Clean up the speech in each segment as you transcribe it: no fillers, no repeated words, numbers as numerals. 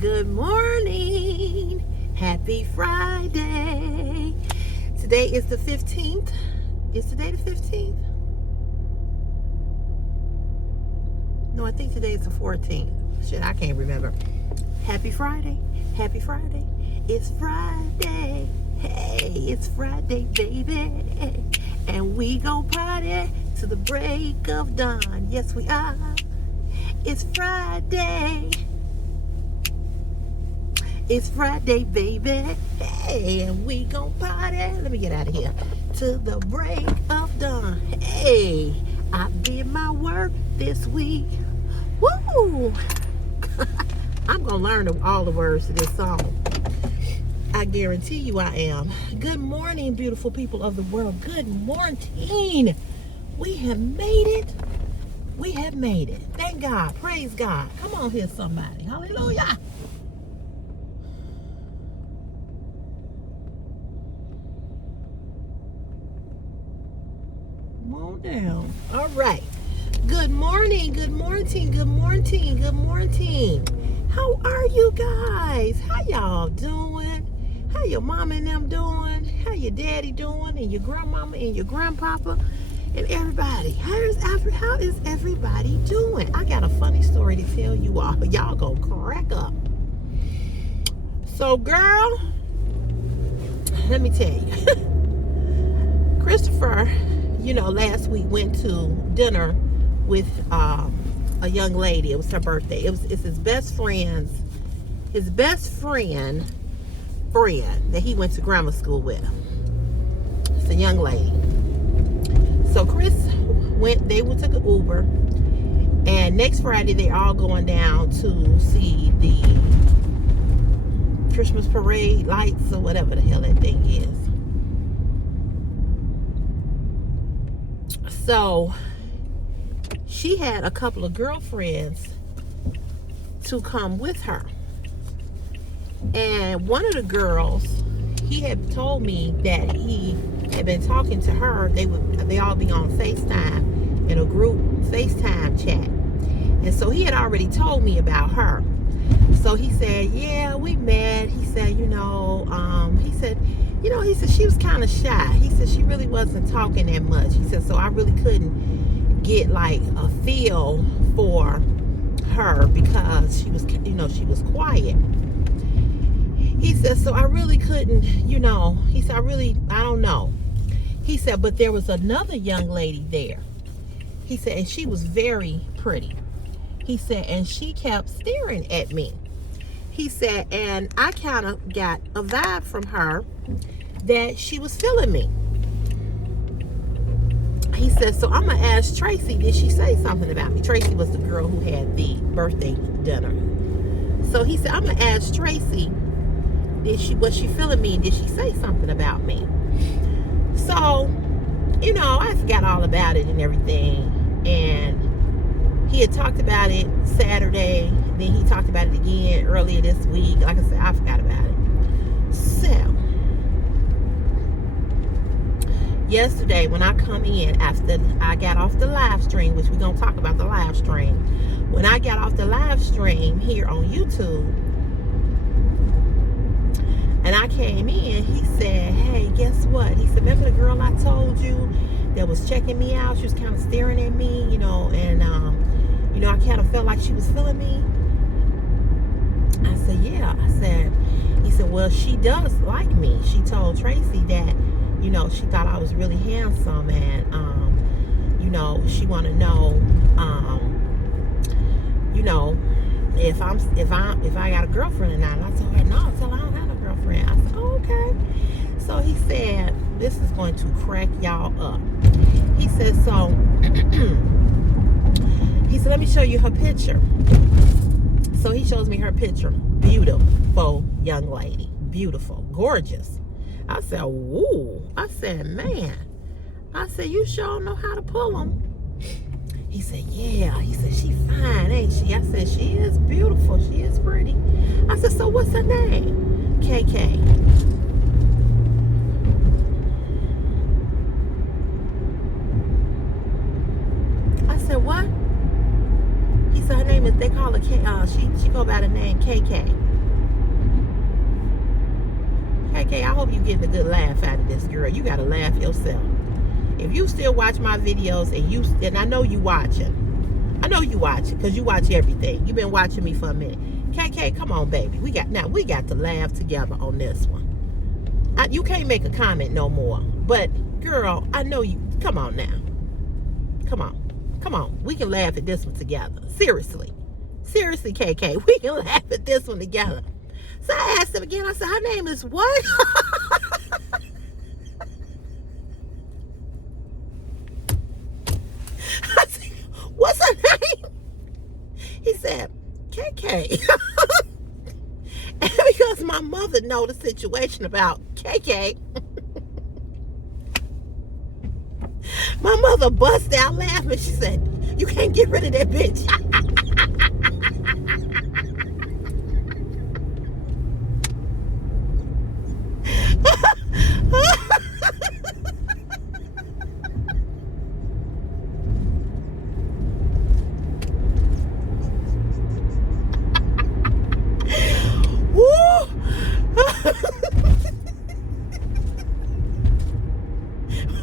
Good morning. Happy Friday. Today is the 15th. Is today the 15th? No, I think today is the 14th. Shit, I can't remember. Happy Friday. Happy Friday. It's Friday. Hey, it's Friday, baby. And we gon' party to the break of dawn. Yes, we are. It's Friday. It's Friday, baby. Hey, and we gon' party. Let me get out of here. To the break of dawn. Hey, I did my work this week. Woo! I'm gonna learn all the words to this song. I guarantee you I am. Good morning, beautiful people of the world. Good morning. We have made it. We have made it. Thank God. Praise God. Come on here, somebody. Hallelujah. Come on down. All right. Good morning. Good morning. Good morning. Good morning. How are you guys? How y'all doing? How your mama and them doing? How your daddy doing? And your grandmama and your grandpapa? And everybody, how is everybody doing? I got a funny story to tell you all. Y'all gonna crack up. So, girl, let me tell you. Christopher, last week went to dinner with a young lady. It was her birthday. It's his best friend that he went to grammar school with. It's a young lady. So Chris they took an Uber, and next Friday they're all going down to see the Christmas parade lights or whatever the hell that thing is. So she had a couple of girlfriends to come with her, and one of the girls, he had told me that he had been talking to her. They all be on FaceTime in a group FaceTime chat. And so he had already told me about her. So he said, yeah, we met. He said, he said she was kind of shy. He said she really wasn't talking that much. He said, so I really couldn't get like a feel for her because she was quiet. He said, so I really couldn't, he said, I don't know. He said, but there was another young lady there. He said, and she was very pretty. He said, and she kept staring at me. He said, and I kind of got a vibe from her that she was feeling me. He said, so I'm going to ask Tracy, did she say something about me? Tracy was the girl who had the birthday dinner. So he said, I'm going to ask Tracy, was she feeling me? Did she say something about me? So, I forgot all about it and everything. And he had talked about it Saturday. Then he talked about it again earlier this week. Like I said, I forgot about it. So, yesterday when I come in after I got off the live stream, which we're going to talk about the live stream. When I got off the live stream here on YouTube, and I came in, he said, hey, guess what? He said, remember the girl I told you that was checking me out? She was kind of staring at me, and I kind of felt like she was feeling me. I said, yeah. He said, well, she does like me. She told Tracy that, she thought I was really handsome, and, she want to know, if I got a girlfriend or not. And I told her, no, tell her I don't have a girlfriend. I said, oh, okay. So he said, this is going to crack y'all up. He said, he said, let me show you her picture. So he shows me her picture. Beautiful young lady. Beautiful. Gorgeous. I said, woo. I said, man. I said, you sure know how to pull them. He said, yeah. He said, she fine, ain't she? I said, she is beautiful. She is pretty. I said, so what's her name? KK. I said, what? He said, her name is, they call her, she go by the name KK. KK, I hope you're getting a good laugh out of this, girl. You got to laugh yourself. If you still watch my videos and I know you watching. I know you watching because you watch everything. You've been watching me for a minute. KK, come on, baby. We got to laugh together on this one. You can't make a comment no more. But, girl, I know you. Come on now. Come on. Come on. We can laugh at this one together. Seriously. Seriously, KK. We can laugh at this one together. So I asked him again. I said, her name is what? I said, what's her name? He said, KK. And because my mother know the situation about KK, my mother bust out laughing. She said, you can't get rid of that bitch.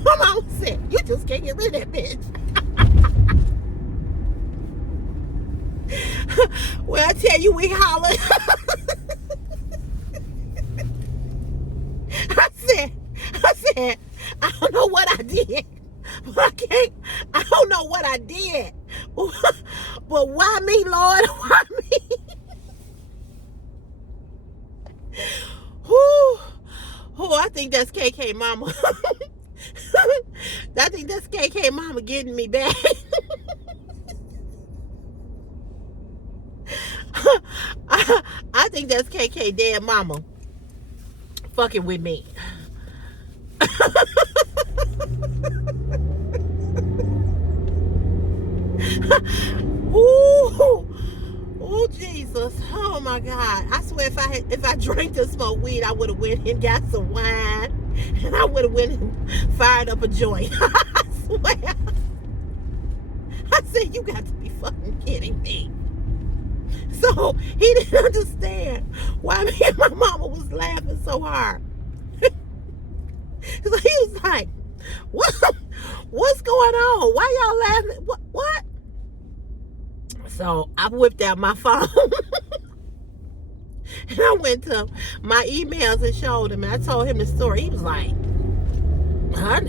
My mama said, you just can't get rid of that bitch. Well, I tell you, we hollered. I said, I don't know what I did. But I don't know what I did. But why me, Lord? Why me? Oh, I think that's KK mama. I think that's KK mama getting me back. I think that's KK dead mama fucking with me. Oh Jesus! Oh my God! I swear, if I drank and smoked weed, I would have went and got some wine, and I would have went and fired up a joint. I swear. I said, you got to be fucking kidding me. So he didn't understand why me and my mama was laughing so hard. So he was like, what's going on? Why y'all laughing? What? So I whipped out my phone and I went to my emails and showed him, and I told him the story. He was like,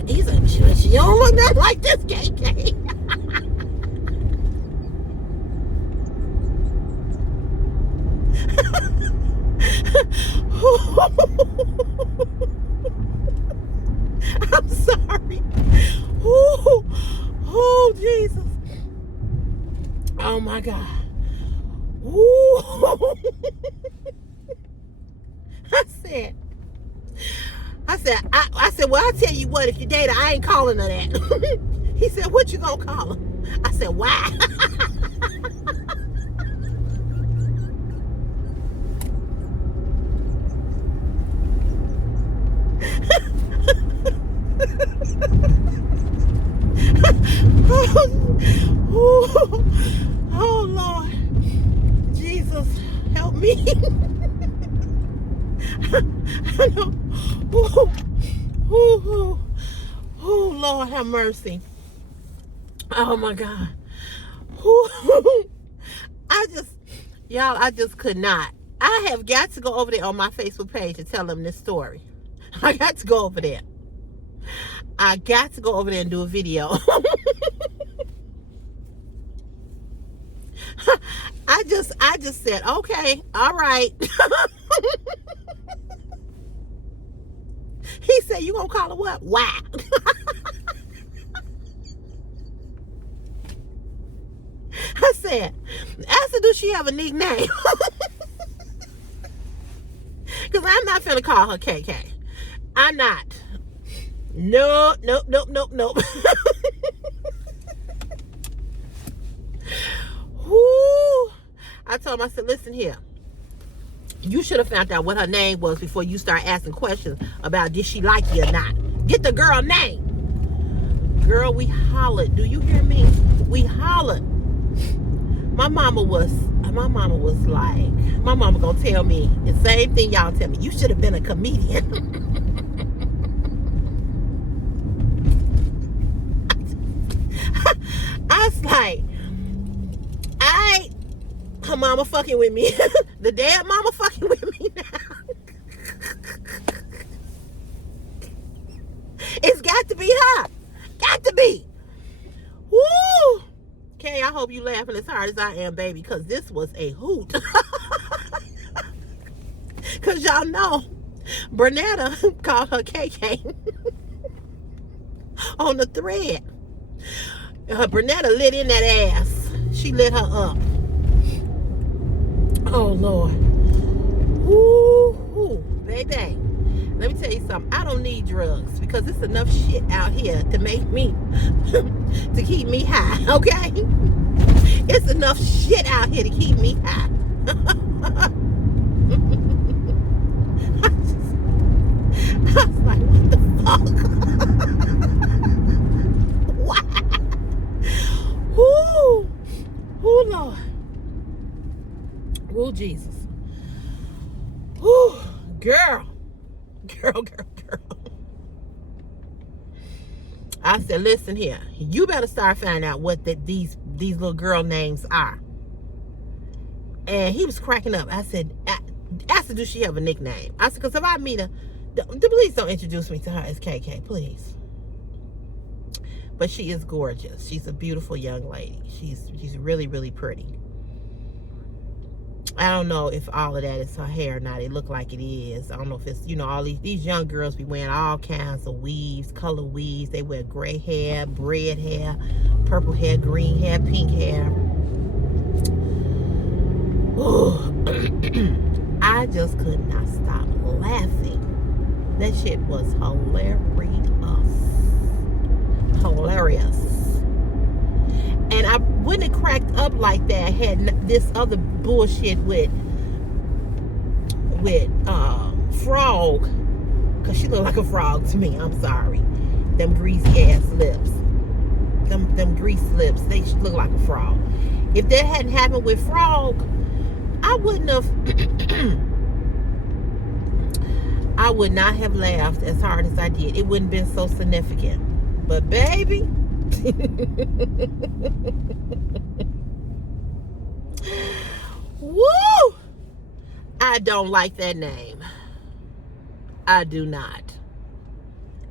he's like, she don't look nothing like this, KK. I'm sorry. Oh, Jesus. Oh my God. I said, well, I tell you what, if you date her, I ain't calling her that. He said, what you gonna call her? I said, why? Oh Lord, Jesus, help me. I know. Oh Lord, have mercy. Oh my God. I just could not. I have got to go over there on my Facebook page and tell them this story. I got to go over there. I got to go over there and do a video. I just said, okay, all right. He said, you gonna call her what? Why? I said, ask her, do she have a nickname? Because I'm not finna call her KK. I'm not. No. I told him, I said, listen here. You should have found out what her name was before you start asking questions about did she like you or not. Get the girl name. Girl, we hollered. Do you hear me? We hollered. my mama was like, my mama gonna tell me the same thing y'all tell me. You should have been a comedian. I was like, her mama fucking with me. The dad mama fucking with me now. It's got to be her. Got to be. Woo! Kay, I hope you laughing as hard as I am, baby, because this was a hoot. Because y'all know, Bernetta called her KK on the thread. Bernetta lit in that ass. She lit her up. Oh, Lord. Woo, baby. Let me tell you something. I don't need drugs because it's enough shit out here to make me, to keep me high, okay? It's enough shit out here to keep me high. I was like, what the fuck? Why? Woo, Lord. Woo, Jesus. Woo, girl. I said, listen here. You better start finding out what these little girl names are. And he was cracking up. I said, ask her, does she have a nickname? I said, because if I meet her, please don't introduce me to her as KK, please. But she is gorgeous. She's a beautiful young lady. She's really, really pretty. I don't know if all of that is her hair or not. It looked like it is. I don't know if it's, all these young girls be wearing all kinds of weaves, color weaves. They wear gray hair, red hair, purple hair, green hair, pink hair. I just could not stop laughing. That shit was hilarious. And I wouldn't have cracked up like that had this other bullshit with Frog, because she looked like a frog to me. I'm sorry. Them greasy ass lips. Them grease lips, they look like a frog. If that hadn't happened with Frog, I wouldn't have I would not have laughed as hard as I did. It wouldn't have been so significant. But baby, woo! I don't like that name. I do not.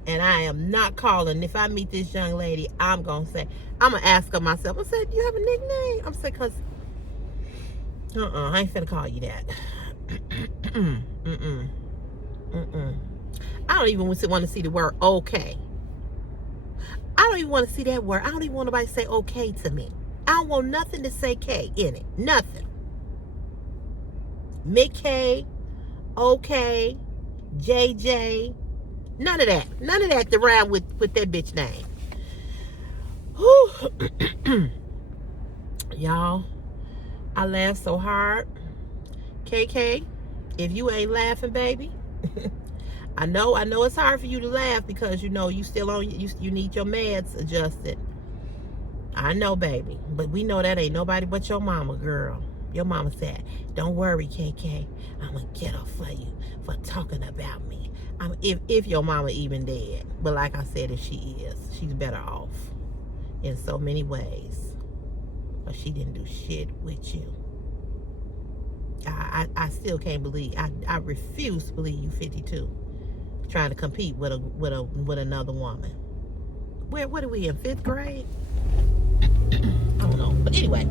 And I am not calling. If I meet this young lady, I'm going to ask her myself. I said, do you have a nickname? I'm saying, because, I ain't finna call you that. I don't even want to see the word okay. I don't even want to see that word. I don't even want nobody to say okay to me. I don't want nothing to say K in it. Nothing. Mickey, okay, JJ, none of that. None of that to rhyme with that bitch name. Y'all, I laughed so hard. KK, if you ain't laughing, baby, I know it's hard for you to laugh because you still on you need your meds adjusted. I know, baby, but we know that ain't nobody but your mama, girl. Your mama said, don't worry, KK, I'm gonna get her for you for talking about me. If your mama even dead. But like I said, if she is, she's better off in so many ways. But she didn't do shit with you. I still can't believe, I refuse to believe you 52 trying to compete with another woman. What are we in, 5th grade? I don't know. But anyway,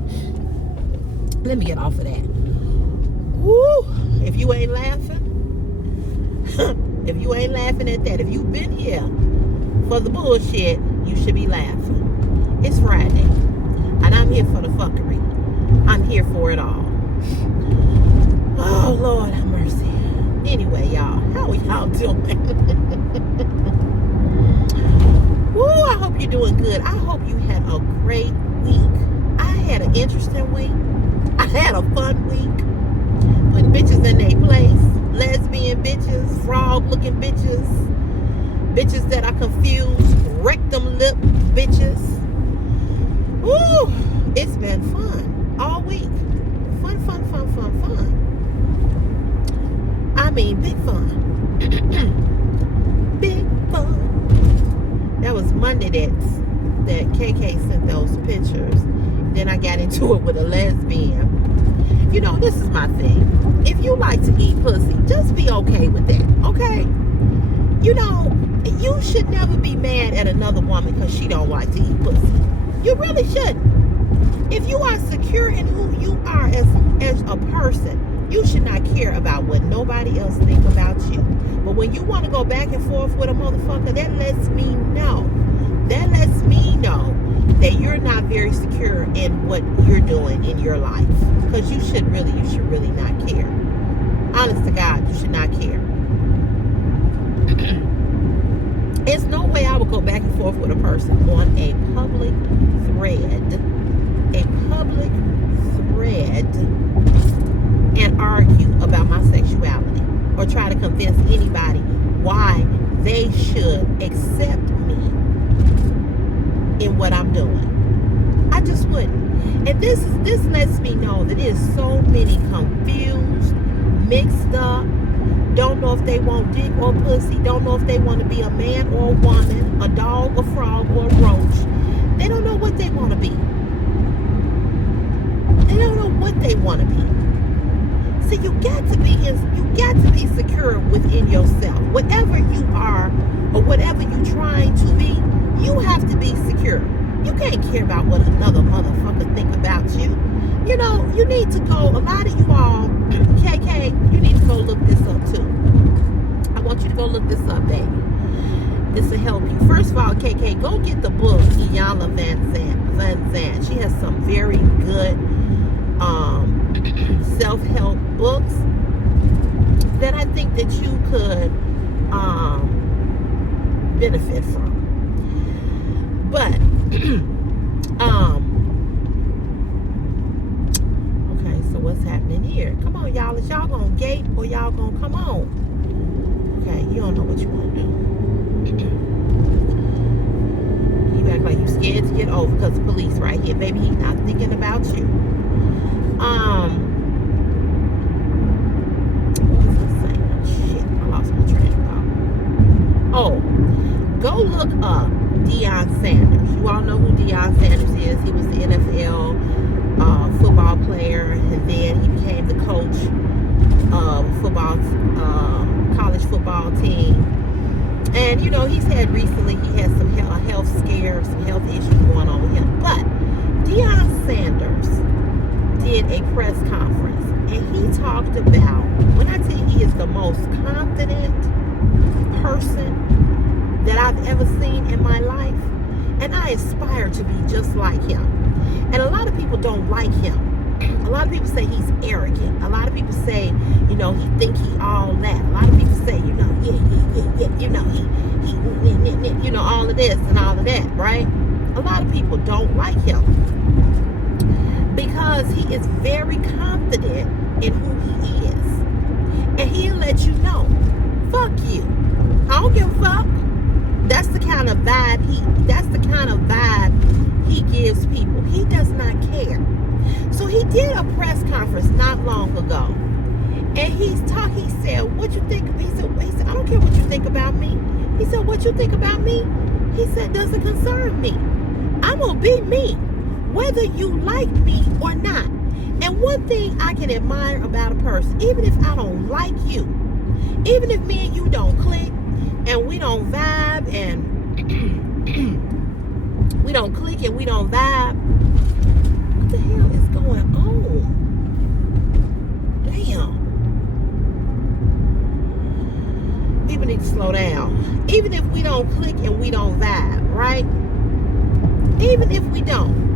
let me get off of that. Woo! If you ain't laughing, if you ain't laughing at that, if you've been here for the bullshit, you should be laughing. It's Friday, and I'm here for the fuckery. I'm here for it all. Oh, Lord have mercy. Anyway, y'all, how are y'all doing? Woo, I hope you're doing good. I hope you had a great week. I had an interesting week. I had a fun week. Putting bitches in their place. Lesbian bitches, frog-looking bitches. Bitches that are confused. Rectum lip bitches. Woo, it's been fun. all week. Fun, fun, fun, fun, fun. I mean, big fun. Big fun. That was Monday that KK sent those pictures. Then I got into it with a lesbian. You know, this is my thing. If you like to eat pussy, just be okay with that, okay? You know, you should never be mad at another woman because she don't like to eat pussy. You really shouldn't. If you are secure in who you are as a person, you should not care about what nobody else think about you. But when you want to go back and forth with a motherfucker, that lets me know. That lets me know that you're not very secure in what you're doing in your life. Because you should really not care. Honest to God, you should not care. There's no way I would go back and forth with a person on a public thread. And argue about my sexuality. Or try to convince anybody why they should accept me in what I'm doing. I just wouldn't. And this lets me know that there's so many confused, mixed up, don't know if they want dick or pussy, don't know if they want to be a man or a woman, a dog, a frog, or a roach. They don't know what they want to be. They don't know what they want to be. So you got to be secure within yourself. Whatever you are or whatever you're trying to be, you have to be secure. You can't care about what another motherfucker think about you. You know, you need to go, a lot of you all, KK, you need to go look this up too. I want you to go look this up, baby. This will help you. First of all, KK, go get the book, Iyanla Vanzant. She has some very good self-help books that I think that you could benefit from. But okay, so what's happening here? Come on, y'all. Is y'all gonna gate or y'all gonna come on? Okay, you don't know what you want to do. You act like you scared to get over because the police right here, baby. He's not thinking about you. What was I saying? Shit, I lost my train of thought. Oh, go look up Deion Sanders. You all know who Deion Sanders is. He was the NFL football player, and then he became the coach of college football team. And you know, he had some health scares, some health issues going on with him. But Deion Sanders did a press conference, and he talked about, when I tell you he is the most confident person that I've ever seen in my life, and I aspire to be just like him. And a lot of people don't like him. A lot of people say he's arrogant. A lot of people say, you know, he think he all that. A lot of people say, you know, yeah, you know, he you know, all of this and all of that, right? A lot of people don't like him because he is very confident in who he is. And he'll let you know, fuck you. I don't give a fuck. That's the kind of vibe he gives people. He does not care. So he did a press conference not long ago. And he said, what you think? He said, I don't care what you think about me. He said, what you think about me? He said, doesn't concern me. I'm going to be me, whether you like me or not. And one thing I can admire about a person, even if I don't like you, even if me and you don't click, and we don't vibe, and we don't click and we don't vibe, what the hell is going on? Damn. People need to slow down. Even if we don't click and we don't vibe, right? Even if we don't.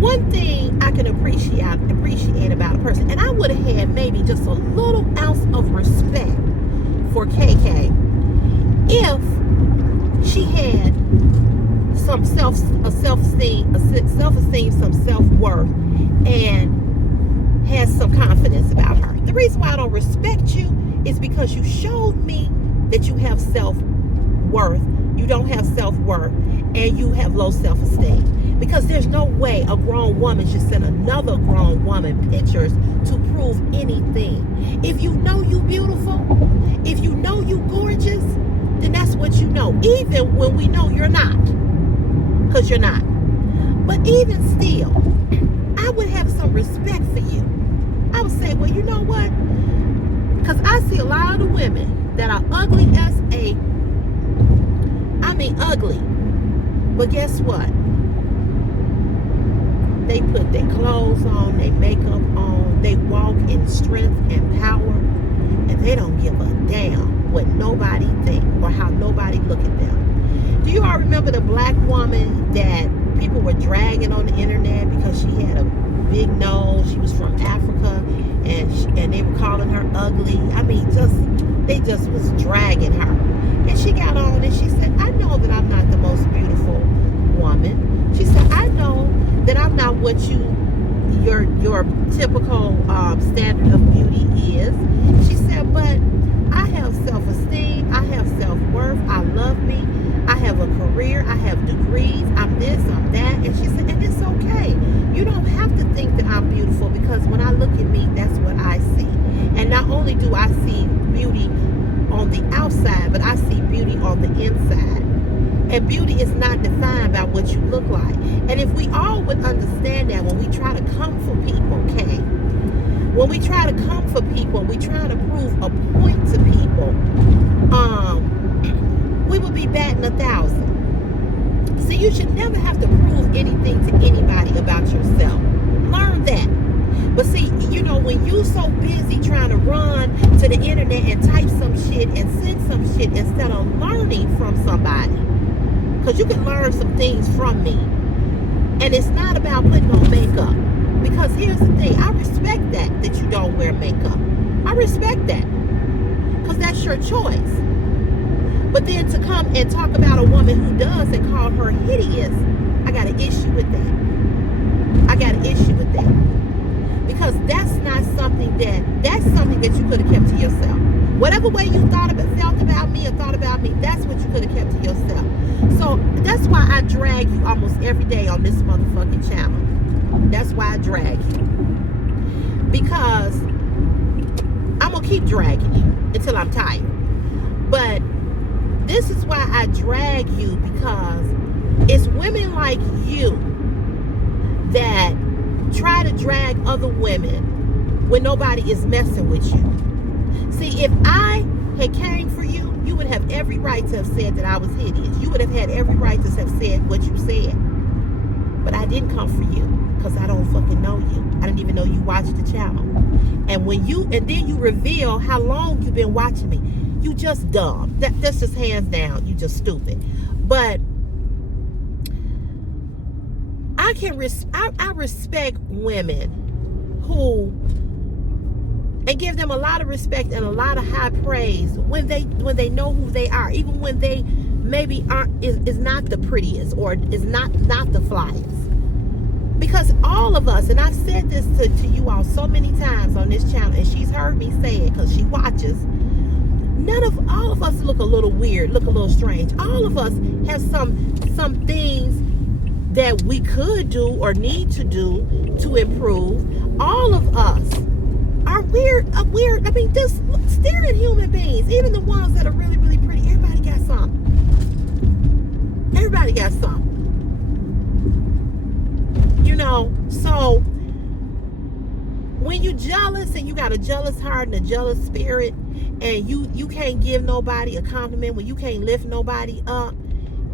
One thing I can appreciate about a person, and I would have had maybe just a little ounce of respect for KK if she had some self-esteem, some self-worth, and has some confidence about her. The reason why I don't respect you is because you showed me that you have self-worth you don't have self-worth, and you have low self-esteem. Because there's no way a grown woman should send another grown woman pictures to prove anything. If you know you beautiful, if you know you gorgeous, then that's what you know. Even when we know you're not. Because you're not. But even still, I would have some respect for you. I would say, well, you know what? Because I see a lot of the women that are ugly as ugly. But guess what? They put their clothes on, their makeup on, they walk in strength and power, and they don't give a damn what nobody think or how nobody look at them. Do you all remember the black woman that people were dragging on the internet because she had a big nose? She was from Africa, and they were calling her ugly. I mean, they just was dragging her. And she got on and she said, I know that I'm not the most beautiful woman. She said, I know that I'm not what your typical standard of beauty is. She said, but I have self-esteem, I have self-worth, I love me, I have a career, I have degrees, I'm this, I'm that. And she said, and it's okay. You don't have to think that I'm beautiful, because when I look at me, that's what I see. And not only do I see beauty on the outside, but I see beauty on the inside. And beauty is not defined by what you look like. And if we all would understand that when we try to come for people, okay? When we try to come for people, we try to prove a point to people, we would be batting 1,000. See, you should never have to prove anything to anybody about yourself. Learn that. But see, you know, when you so busy trying to run to the internet and type some shit and send some shit instead of learning from somebody, because you can learn some things from me. And it's not about putting on makeup. Because here's the thing, I respect that you don't wear makeup. I respect that. Because that's your choice. But then to come and talk about a woman who does and call her hideous, I got an issue with that. I got an issue with that. Because that's not something that's something that you could have kept to yourself. Whatever way you felt about me or thought about me, that's what you could have kept to yourself. So that's why I drag you almost every day on this motherfucking channel. That's why I drag you. Because I'm going to keep dragging you until I'm tired. But this is why I drag you, because it's women like you that try to drag other women when nobody is messing with you. See, if I had came for you, you would have every right to have said that I was hideous. You would have had every right to have said what you said. But I didn't come for you because I don't fucking know you. I didn't even know you watched the channel. And then you reveal how long you've been watching me. You just dumb. That's just hands down. You just stupid. But I respect women who, and give them a lot of respect and a lot of high praise when they know who they are, even when they maybe is not the prettiest or is not the flyest. Because all of us, and I've said this to you all so many times on this channel, and she's heard me say it because she watches, all of us look a little weird, look a little strange. All of us have some things that we could do or need to do to improve. All of us are weird. I mean, just stare at human beings, even the ones that are really, really pretty. Everybody got something. Everybody got something. You know, so when you jealous and you got a jealous heart and a jealous spirit, and you can't give nobody a compliment, when you can't lift nobody up,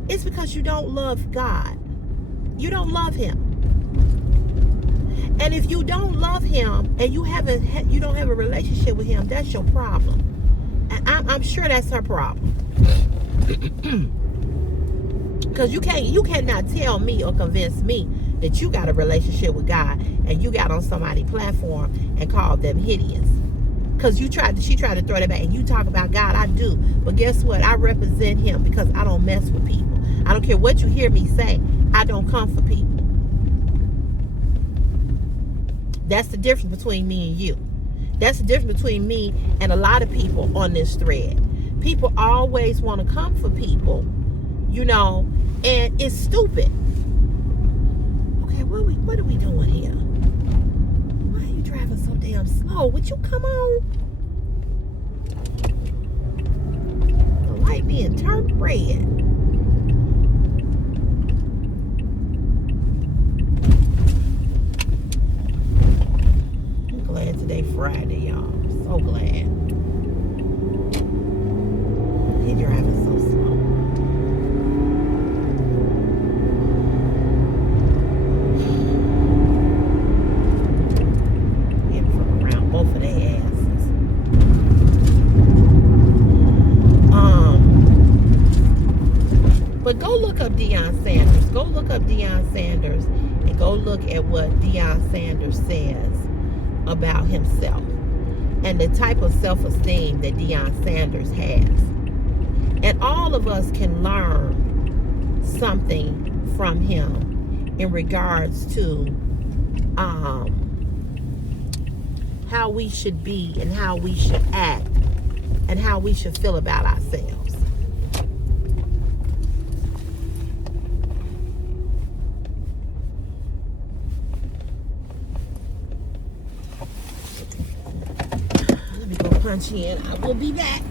it's because you don't love God. You don't love him. And if you don't love him and you don't have a relationship with him, that's your problem. And I'm sure that's her problem. Because you cannot tell me or convince me that you got a relationship with God and you got on somebody's platform and called them hideous. Because she tried to throw that back, and you talk about God. I do. But guess what? I represent him because I don't mess with people. I don't care what you hear me say. I don't come for people. That's the difference between me and you. That's the difference between me and a lot of people on this thread. People always want to come for people you know, and it's stupid. Okay, what are we doing here? Why are you driving so damn slow? Would you come on? The light being turned red. I'm glad today Friday, y'all. So glad. He driving so slow. Hit from around both of their asses. But go look up Deion Sanders. Go look up Deion Sanders and go look at what Deion Sanders says about himself and the type of self-esteem that Deion Sanders has. And all of us can learn something from him in regards to how we should be and how we should act and how we should feel about ourselves. Let me go punch in. I will be back.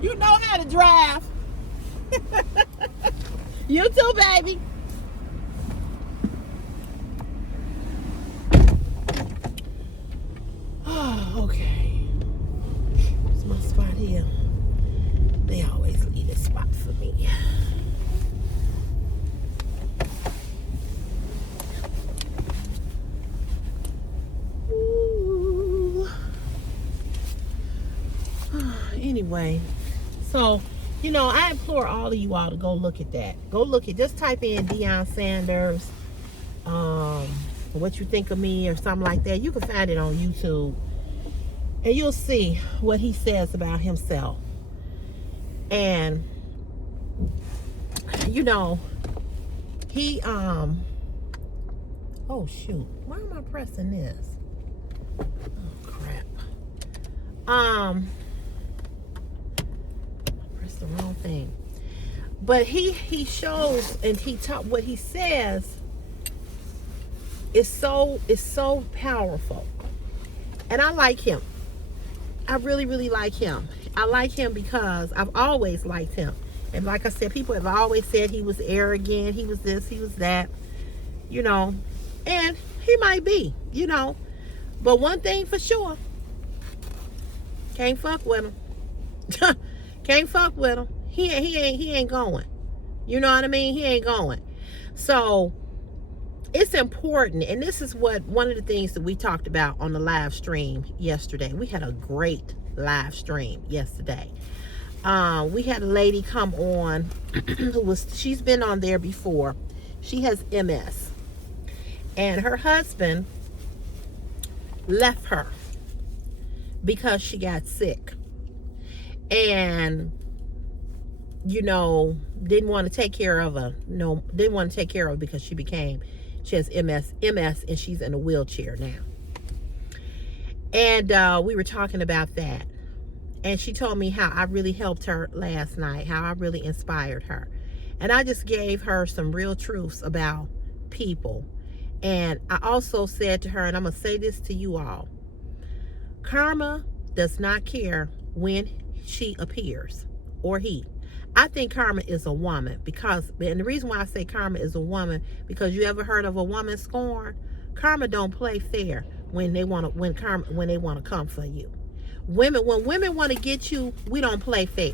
You know how to drive. You too, baby. Oh, okay. It's my spot here. They always leave a spot for me. Ooh. Anyway. So, you know, I implore all of you all to go look at that. Go look at, just type in Deion Sanders, what you think of me or something like that. You can find it on YouTube. And you'll see what he says about himself. And, you know, he, oh shoot, why am I pressing this? Oh, crap. The wrong thing, but he shows and he taught what he says is so powerful, and I like him. I really like him. I like him because I've always liked him, and like I said, people have always said he was arrogant, he was this, he was that, you know, and he might be, you know, but one thing for sure, can't fuck with him. Can't fuck with him. He ain't going. You know what I mean? He ain't going. So it's important, and this is what one of the things that we talked about on the live stream yesterday. We had a great live stream yesterday. We had a lady come on she's been on there before. She has MS, and her husband left her because she got sick. And, you know, didn't want to take care of her. No, didn't want to take care of her because she has MS, and she's in a wheelchair now. And we were talking about that. And she told me how I really helped her last night, how I really inspired her. And I just gave her some real truths about people. And I also said to her, and I'm going to say this to you all, karma does not care when she appears, or he. I think karma is a woman, because, and the reason why I say karma is a woman, because you ever heard of a woman scorned? Karma don't play fair when they want to come for you. When women want to get you, we don't play fair.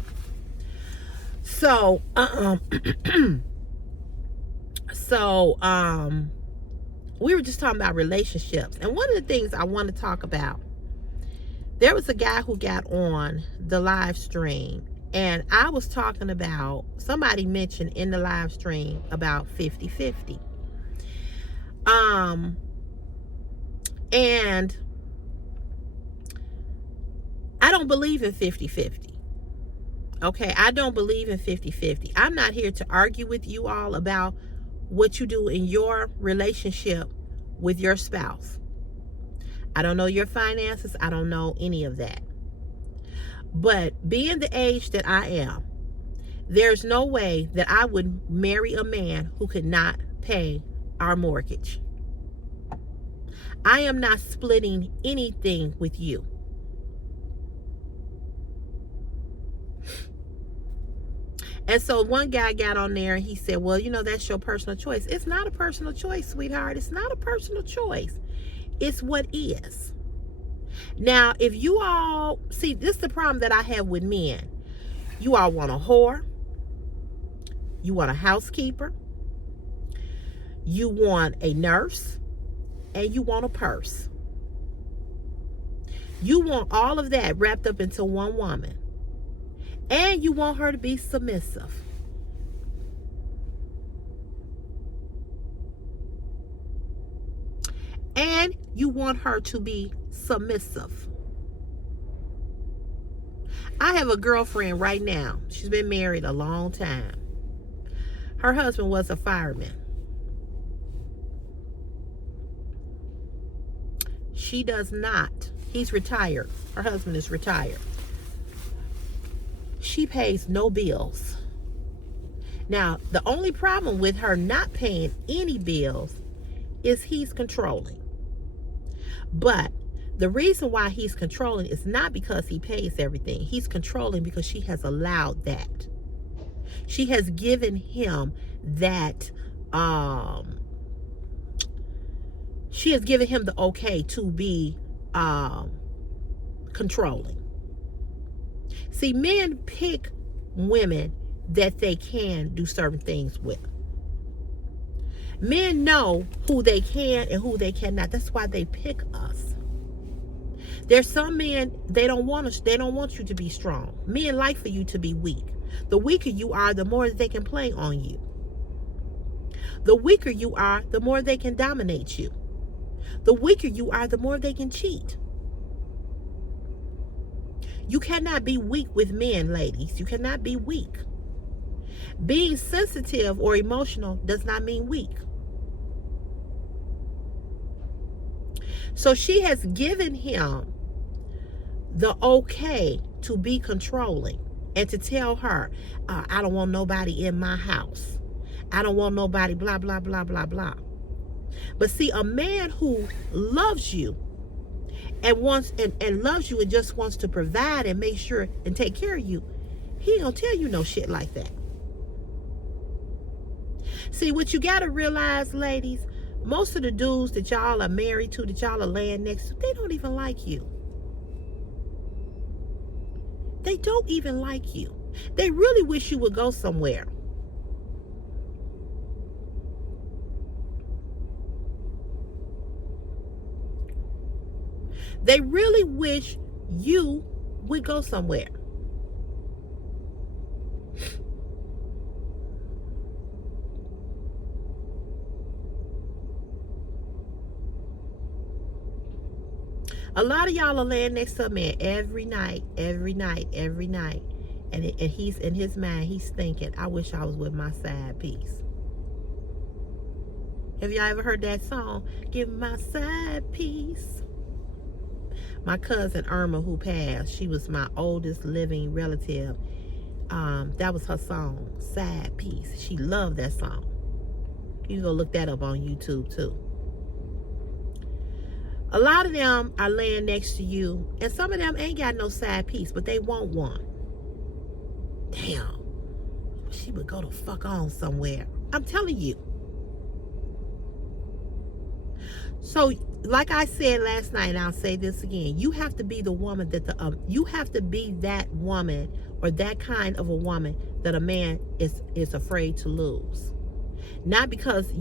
So So, we were just talking about relationships. And one of the things I want to talk about, there was a guy who got on the live stream, and I was talking about, somebody mentioned in the live stream about 50-50. And I don't believe in 50-50. Okay, I don't believe in 50-50. I'm not here to argue with you all about what you do in your relationship with your spouse. I don't know your finances. I don't know any of that. But being the age that I am, there's no way that I would marry a man who could not pay our mortgage. I am not splitting anything with you. And so one guy got on there and he said, well, you know, that's your personal choice. It's not a personal choice, sweetheart. It's not a personal choice. It's what is. Now, if you all, see, this is the problem that I have with men. You all want a whore. You want a housekeeper. You want a nurse. And you want a purse. You want all of that wrapped up into one woman. And you want her to be submissive. And you want her to be submissive. I have a girlfriend right now. She's been married a long time. Her husband was a fireman. She does not. He's retired. Her husband is retired. She pays no bills. Now, the only problem with her not paying any bills is he's controlling. But the reason why he's controlling is not because he pays everything. He's controlling because she has allowed that. She has given him that, she has given him the okay to be controlling. See, men pick women that they can do certain things with. Men know who they can and who they cannot. That's why they pick us. There's some men, they don't want you to be strong. Men like for you to be weak. The weaker you are, the more they can play on you. The weaker you are, the more they can dominate you. The weaker you are, the more they can cheat. You cannot be weak with men, ladies. You cannot be weak. Being sensitive or emotional does not mean weak. So she has given him the okay to be controlling and to tell her, I don't want nobody in my house. I don't want nobody blah, blah, blah, blah, blah. But see, a man who loves you and wants and loves you and just wants to provide and make sure and take care of you, he ain't gonna tell you no shit like that. See, what you gotta realize, ladies, most of the dudes that y'all are married to, that y'all are laying next to, they don't even like you. They don't even like you. They really wish you would go somewhere. They really wish you would go somewhere. A lot of y'all are laying next to a man every night. And he's in his mind, he's thinking, I wish I was with my side piece. Have y'all ever heard that song? Give my side piece. My cousin Irma, who passed, she was my oldest living relative. That was her song, Side Piece. She loved that song. You can go look that up on YouTube too. A lot of them are laying next to you, and some of them ain't got no side piece, but they want one. Damn, she would go to fuck on somewhere. I'm telling you. So, like I said last night, and I'll say this again, you have to be the woman that you have to be that woman or that kind of a woman that a man is afraid to lose. Not because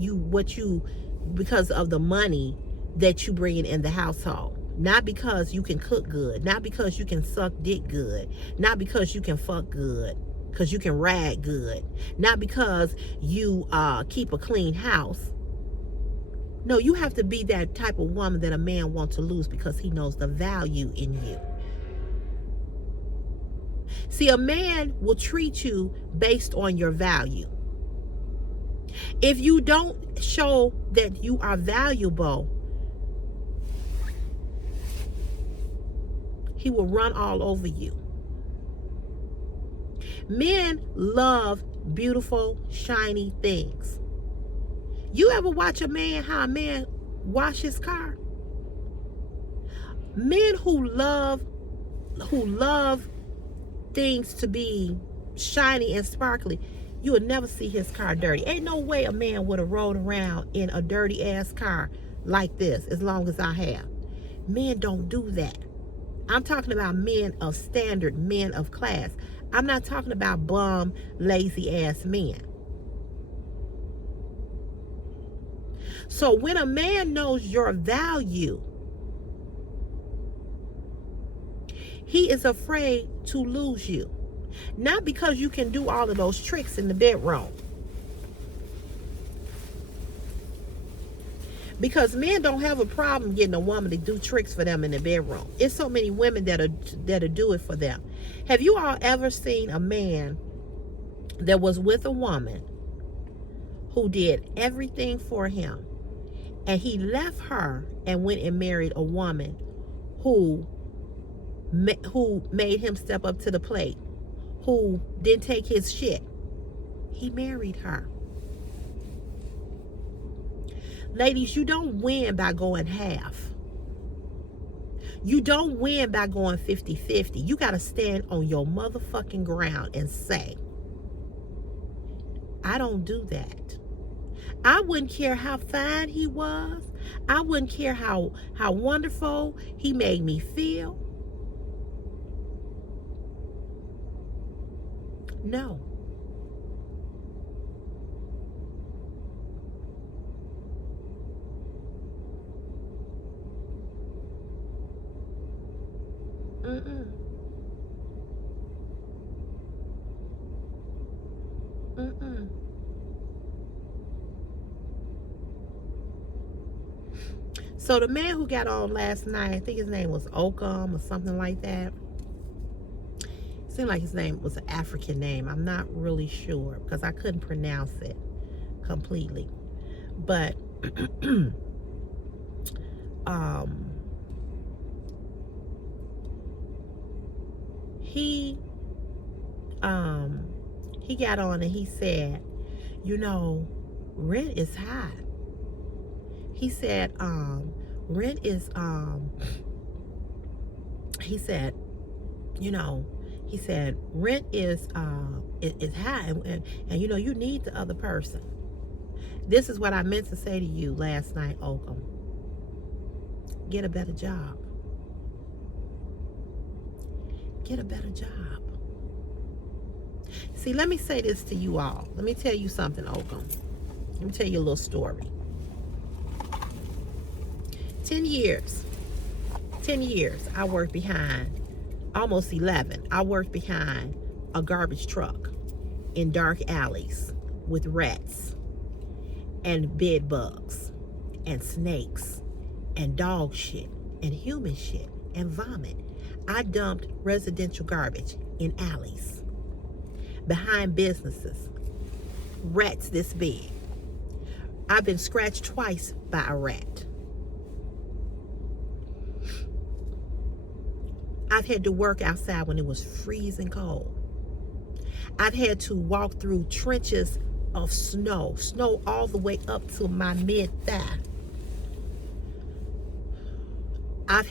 because of the money that you bring in the household. Not because you can cook good. Not because you can suck dick good. Not because you can fuck good. Because you can rag good. Not because you keep a clean house. No, you have to be that type of woman that a man wants to lose because he knows the value in you. See, a man will treat you based on your value. If you don't show that you are valuable, he will run all over you. Men love beautiful, shiny things. You ever watch how a man wash his car? Men who love things to be shiny and sparkly, you would never see his car dirty. Ain't no way a man would have rolled around in a dirty ass car like this as long as I have. Men don't do that. I'm talking about men of standard, men of class. I'm not talking about bum, lazy ass men. So when a man knows your value, he is afraid to lose you. Not because you can do all of those tricks in the bedroom. Because men don't have a problem getting a woman to do tricks for them in the bedroom. It's so many women that'll do it for them. Have you all ever seen a man that was with a woman who did everything for him, and he left her and went and married a woman who made him step up to the plate, who didn't take his shit? He married her. Ladies, you don't win by going half. You don't win by going 50-50. You got to stand on your motherfucking ground and say, I don't do that. I wouldn't care how fine he was. I wouldn't care how wonderful he made me feel. No. Mm-mm. Mm-mm. So the man who got on last night, I think his name was Oakham or something like that. It seemed like his name was an African name. I'm not really sure because I couldn't pronounce it completely. But he got on and he said, you know, rent is high. He said, rent is, he said, you know, he said, rent is high, and you know, you need the other person. This is what I meant to say to you last night, Oakham. Get a better job. Get a better job. See, let me say this to you all. Let me tell you something, Oakham. Let me tell you a little story. 10 years, I worked behind, almost 11, I worked behind a garbage truck in dark alleys with rats and bed bugs and snakes and dog shit and human shit and vomit. I dumped residential garbage in alleys, behind businesses, rats this big. I've been scratched twice by a rat. I've had to work outside when it was freezing cold. I've had to walk through trenches of snow all the way up to my mid-thigh. I've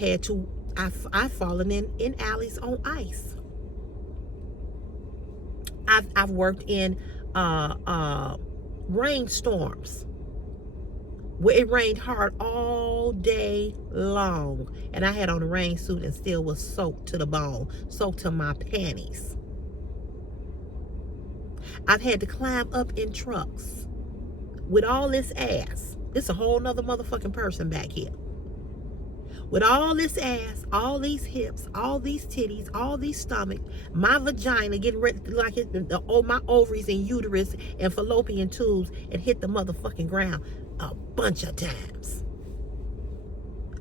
fallen in alleys on ice. I've worked in rainstorms where it rained hard all day long, and I had on a rain suit and still was soaked to the bone, soaked to my panties. I've had to climb up in trucks. with all this ass. It's a whole nother motherfucking person back here. With all this ass, all these hips, all these titties, all these stomach, my vagina getting ready to like it, my ovaries and uterus and fallopian tubes and hit the motherfucking ground a bunch of times.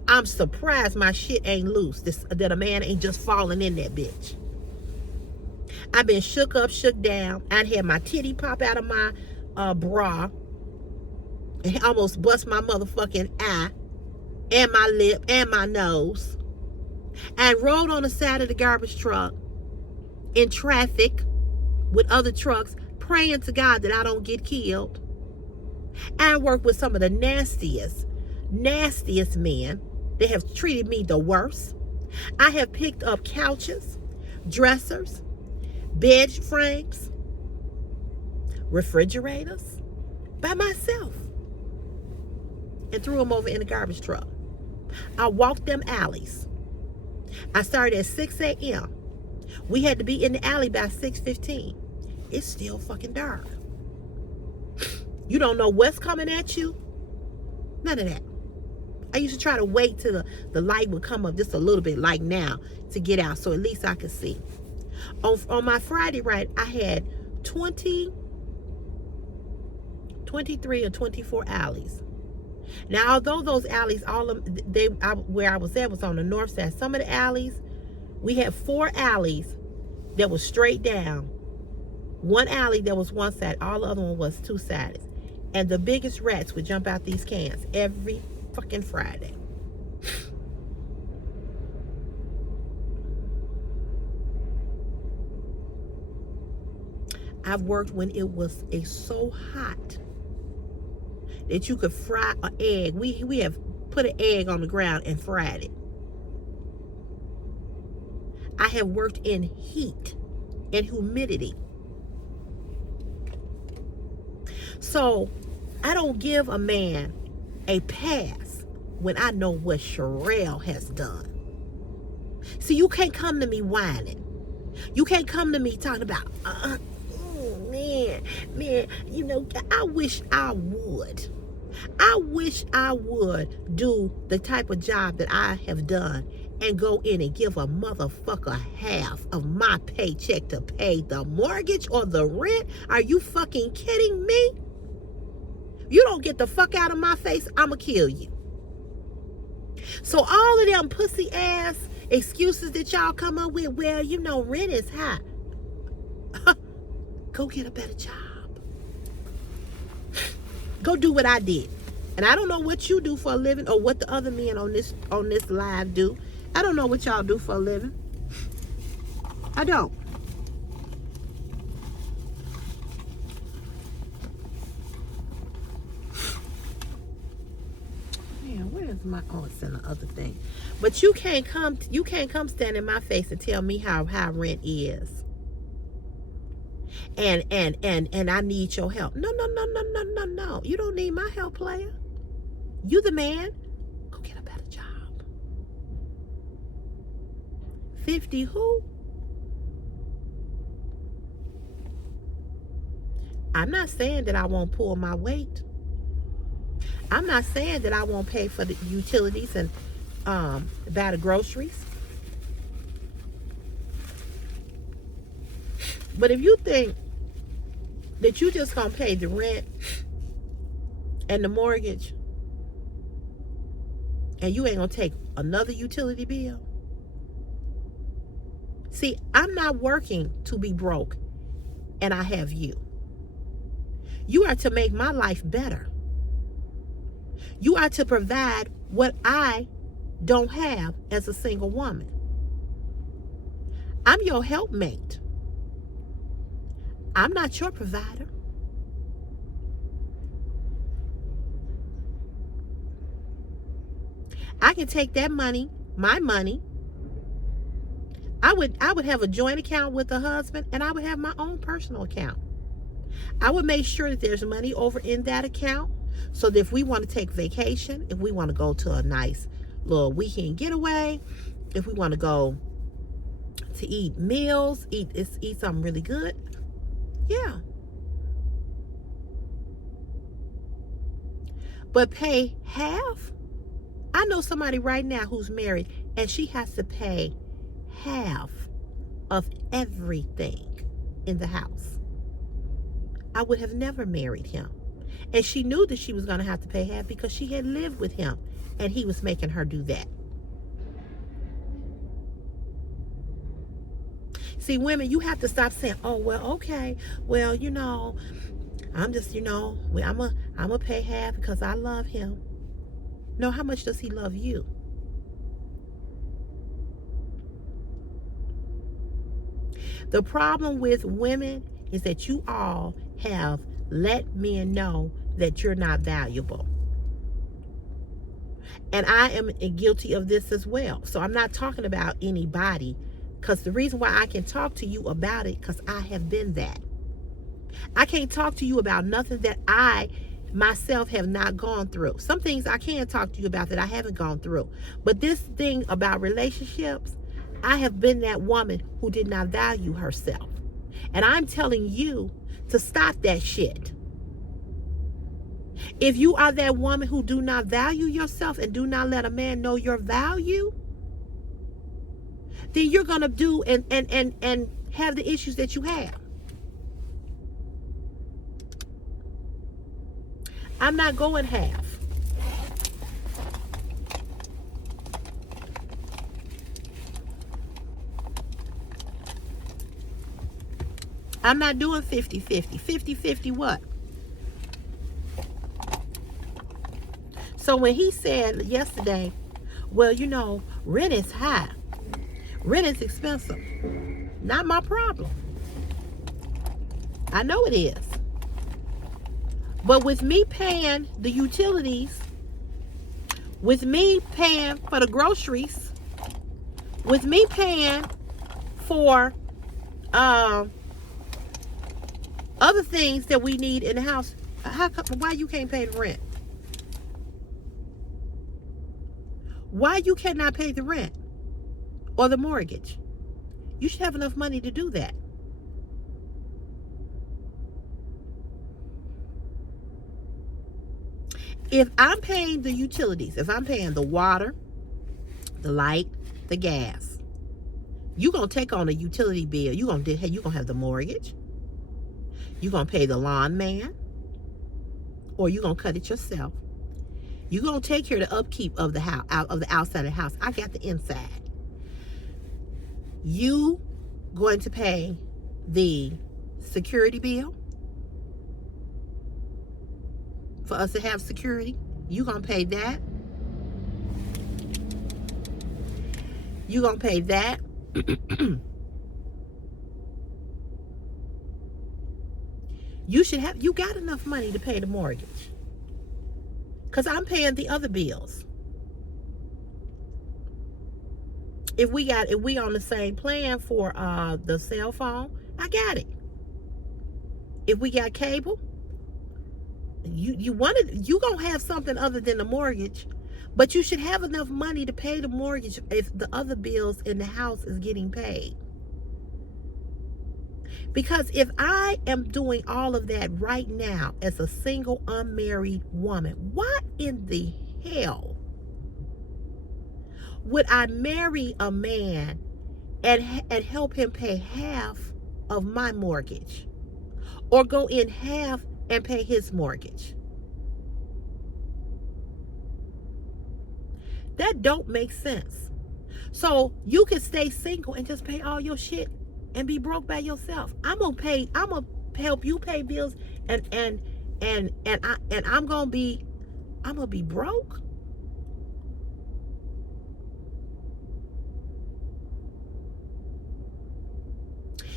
I'm surprised my shit ain't loose. That a man ain't just falling in that bitch. I've been shook up, shook down. I had my titty pop out of my bra and almost bust my motherfucking eye and my lip and my nose. I rode on the side of the garbage truck in traffic with other trucks, praying to God that I don't get killed. I worked with some of the nastiest men. They have treated me the worst. I have picked up couches, dressers, bed frames, refrigerators by myself and threw them over in the garbage truck. I walked them alleys. I started at 6 a.m. We had to be in the alley by 6:15. It's still fucking dark. You don't know what's coming at you. None of that. I used to try to wait till the light would come up just a little bit like now to get out so at least I could see. On my Friday ride, I had 23 or 24 alleys. Now, although those alleys, where I was at was on the north side. Some of the alleys, we had 4 alleys that was straight down. One alley that was one side, all the other one was 2-sided. And the biggest rats would jump out these cans every fucking Friday. I've worked when it was so hot that you could fry an egg. We have put an egg on the ground and fried it. I have worked in heat and humidity. So I don't give a man a pass when I know what Sherelle has done. See, you can't come to me whining. You can't come to me talking about, man, you know, I wish I would. I wish I would do the type of job that I have done and go in and give a motherfucker half of my paycheck to pay the mortgage or the rent. Are you fucking kidding me? You don't get the fuck out of my face, I'ma kill you. So all of them pussy ass excuses that y'all come up with, well, you know, rent is high. Go get a better job. Go do what I did. And I don't know what you do for a living or what the other men on this live do. I don't know what y'all do for a living. I don't. Man, where is my it's in the other thing. But you can't come stand in my face and tell me how high rent is. And I need your help. No. You don't need my help, player. You the man. Go get a better job. 50 who? I'm not saying that I won't pull my weight. I'm not saying that I won't pay for the utilities and buy the groceries. But if you think that you just gonna pay the rent and the mortgage and you ain't gonna take another utility bill, see, I'm not working to be broke and I have you. You are to make my life better. You are to provide what I don't have as a single woman. I'm your helpmate. I'm not your provider. I can take that money, my money. I would have a joint account with a husband and I would have my own personal account. I would make sure that there's money over in that account so that if we want to take vacation, if we want to go to a nice little weekend getaway, if we want to go to eat meals, eat something really good, yeah. But pay half? I know somebody right now who's married and she has to pay half of everything in the house. I would have never married him. And she knew that she was going to have to pay half because she had lived with him and he was making her do that. See, women, you have to stop saying, oh, well, okay, well, I'm just, I'm a pay half because I love him. No, how much does he love you? The problem with women is that you all have let men know that you're not valuable. And I am guilty of this as well. So I'm not talking about anybody, because the reason why I can talk to you about it, because I have been that. I can't talk to you about nothing that I myself have not gone through. Some things I can talk to you about that I haven't gone through. But this thing about relationships, I have been that woman who did not value herself. And I'm telling you to stop that shit. If you are that woman who do not value yourself and do not let a man know your value, then you're going to do and have the issues that you have. I'm not going half. I'm not doing 50-50. 50-50 what? So when he said yesterday, well, rent is high. Rent is expensive. Not my problem. I know it is. But with me paying the utilities, with me paying for the groceries, with me paying for other things that we need in the house, why you can't pay the rent? Why you cannot pay the rent or the mortgage? You should have enough money to do that. If I'm paying the utilities, if I'm paying the water, the light, the gas, you're going to take on a utility bill. You're going to have the mortgage. You're going to pay the lawn man, or you're going to cut it yourself. You're going to take care of the upkeep of the house, of the outside of the house. I got the inside. You going to pay the security bill for us to have security. You're going to pay that. You're going to pay that. You got enough money to pay the mortgage. Because I'm paying the other bills. If we on the same plan for the cell phone, I got it. If we got cable, you gonna have something other than the mortgage, but you should have enough money to pay the mortgage if the other bills in the house is getting paid. Because if I am doing all of that right now as a single unmarried woman, why in the hell would I marry a man and help him pay half of my mortgage, or go in half and pay his mortgage? That don't make sense. So you can stay single and just pay all your shit and be broke by yourself. I'm gonna help you pay bills, and I'm gonna be broke.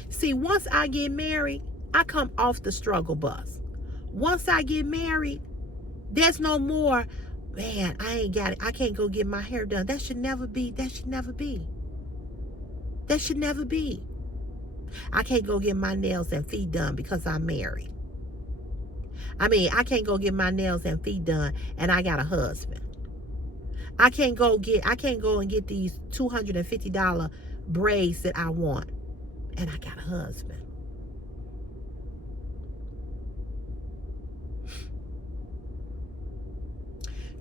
See, once I get married, I come off the struggle bus. Once I get married, there's no more, man, I ain't got it. I can't go get my hair done. That should never be. That should never be. That should never be. I can't go get my nails and feet done because I'm married. I mean, I can't go get my nails and feet done and I got a husband. I can't go and get these $250 braids that I want and I got a husband.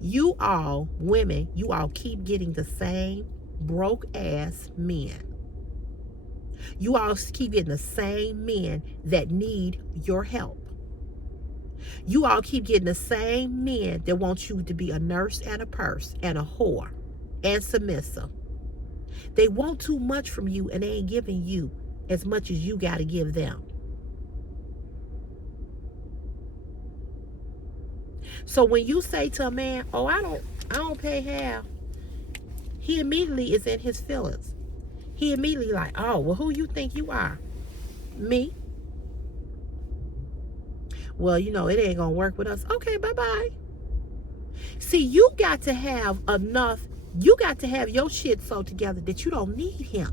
You all, women, you all keep getting the same broke ass men. You all keep getting the same men that need your help. You all keep getting the same men that want you to be a nurse and a purse and a whore and submissive. They want too much from you, and they ain't giving you as much as you got to give them. So when you say to a man, oh, I don't pay half, he immediately is in his feelings. He immediately like, oh, well, who you think you are? Me? Well, you know, it ain't gonna work with us. Okay, bye-bye. See, you got to have enough, you got to have your shit so together that you don't need him.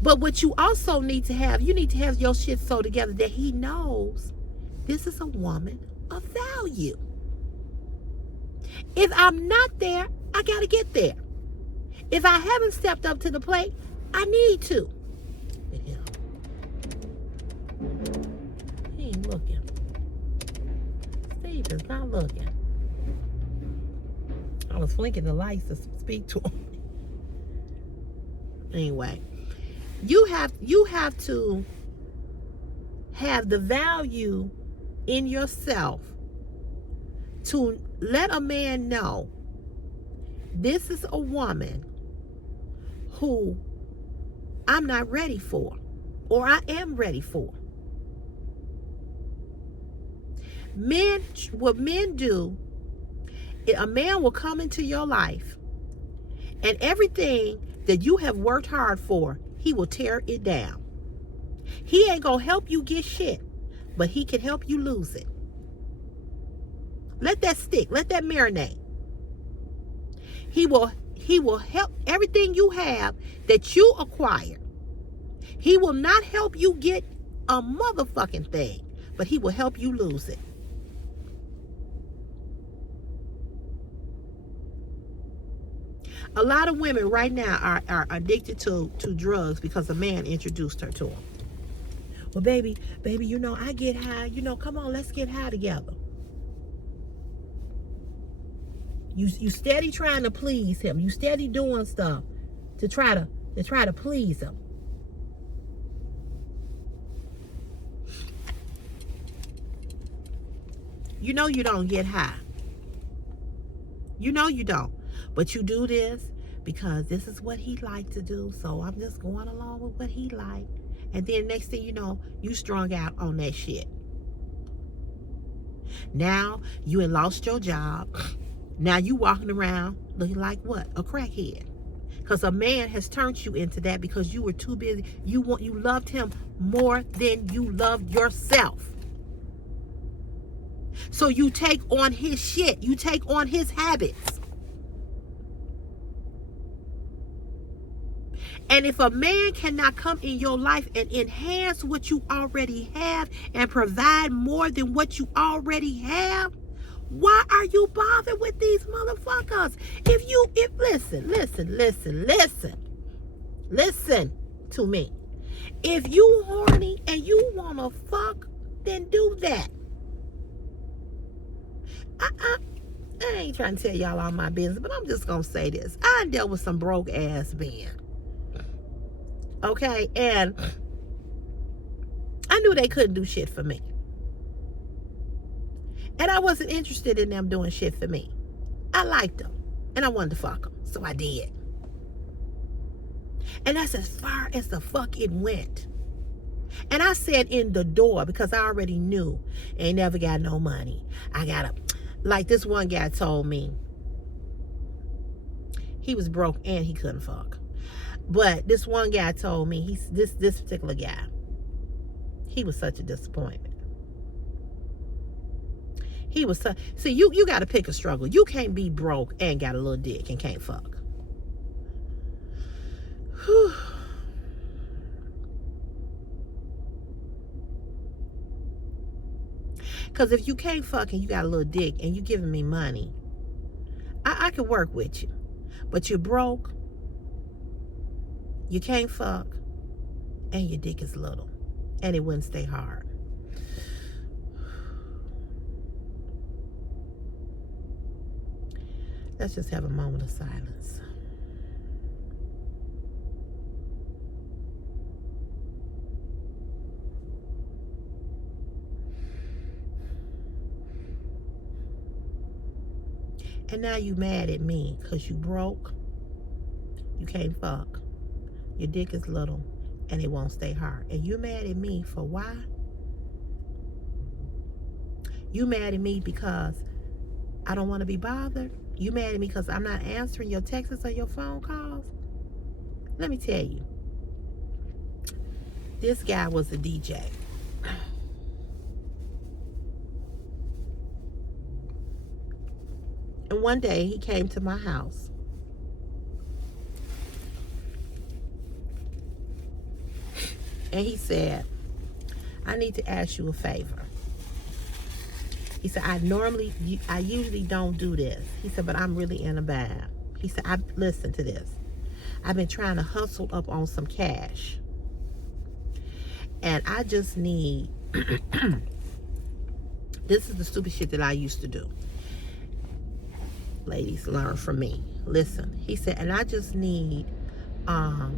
But what you also need to have, you need to have your shit so together that he knows this is a woman of value. If I'm not there, I gotta get there. If I haven't stepped up to the plate, I need to. He ain't looking. Steve is not looking. I was flicking the lights to speak to him. Anyway, you have to have the value in yourself to let a man know this is a woman who I'm not ready for, or I am ready for. Men, what men do, a man will come into your life, and everything that you have worked hard for, he will tear it down. He ain't gonna help you get shit, but he can help you lose it. Let that stick. Let that marinate. He will help everything you have that you acquire. He will not help you get a motherfucking thing, but he will help you lose it. A lot of women right now are addicted to drugs because a man introduced her to them. Well, baby, you know, I get high. You know, come on, let's get high together. You steady trying to please him. You steady doing stuff to try to please him. You know you don't get high. You know you don't. But you do this because this is what he liked to do. So I'm just going along with what he liked. And then next thing you know, you strung out on that shit. Now you had lost your job. Now you walking around looking like what? A crackhead. Because a man has turned you into that because you were too busy. You loved him more than you loved yourself. So you take on his shit. You take on his habits. And if a man cannot come in your life and enhance what you already have and provide more than what you already have, why are you bothered with these motherfuckers? Listen to me. If you horny and you wanna fuck, then do that. I ain't trying to tell y'all all my business, but I'm just gonna say this. I dealt with some broke ass men. Okay, and I knew they couldn't do shit for me. And I wasn't interested in them doing shit for me. I liked them, and I wanted to fuck them, so I did. And that's as far as the fuck it went. And I said in the door because I already knew, ain't never got no money. Like this one guy told me, he was broke and he couldn't fuck. But this one guy told me, this particular guy, he was such a disappointment. He was see, you got to pick a struggle. You can't be broke and got a little dick and can't fuck. Whew. Because if you can't fuck and you got a little dick and you giving me money, I can work with you. But you're broke, you can't fuck, and your dick is little. And it wouldn't stay hard. Let's just have a moment of silence. And now you mad at me because you broke, you can't fuck, your dick is little, and it won't stay hard. And you mad at me for why? You mad at me because I don't want to be bothered? You mad at me because I'm not answering your texts or your phone calls? Let me tell you. This guy was a DJ. And one day he came to my house. And he said, I need to ask you a favor. He said, I usually don't do this. He said, but I'm really in a bad. He said, listen to this. I've been trying to hustle up on some cash. And I just need, this is the stupid shit that I used to do. Ladies, learn from me. Listen, he said, and I just need I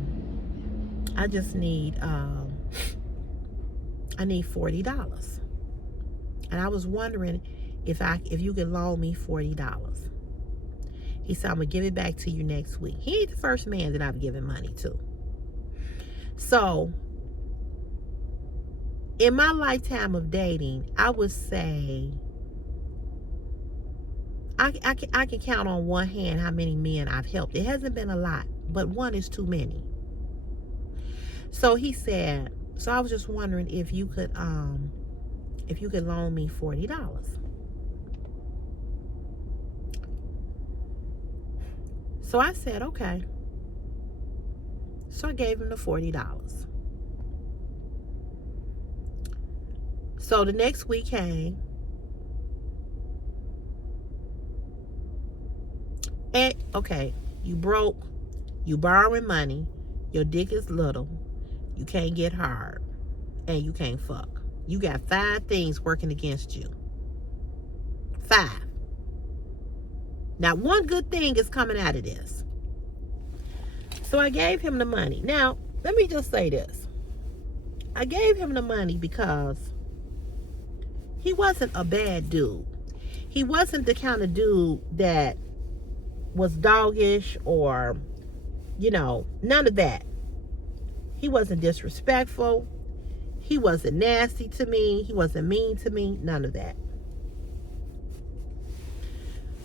need $40. And I was wondering if you could loan me $40. He said, I'm gonna give it back to you next week. He ain't the first man that I've given money to. So in my lifetime of dating, I would say I can count on one hand how many men I've helped. It hasn't been a lot, but one is too many. So he said, so I was just wondering if you could loan me $40. So I said, okay. So I gave him the $40. So the next week came. And, okay, you broke, you borrowing money, your dick is little, you can't get hard, and you can't fuck. You got 5 things working against you. 5. Now, one good thing is coming out of this. So I gave him the money. Now, let me just say this. I gave him the money because he wasn't a bad dude. He wasn't the kind of dude that was doggish or, none of that. He wasn't disrespectful. He wasn't nasty to me. He wasn't mean to me. None of that.